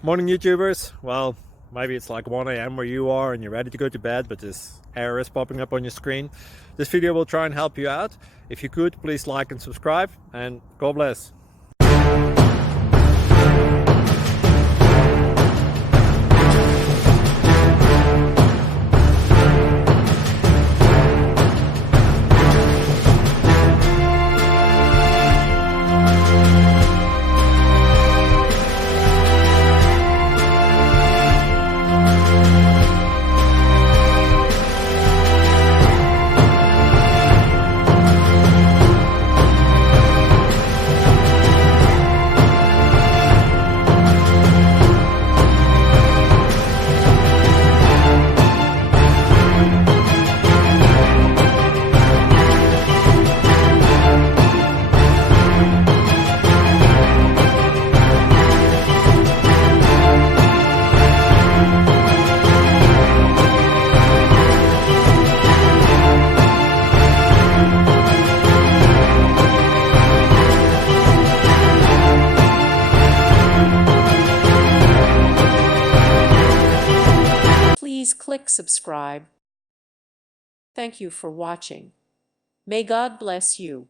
Morning YouTubers. Well, maybe it's like 1 a.m. where you are and you're ready to go to bed, but this error is popping up on your screen. This video will try and help you out. If you could, please like and subscribe, and God bless. Please click subscribe. Thank you for watching. May God bless you.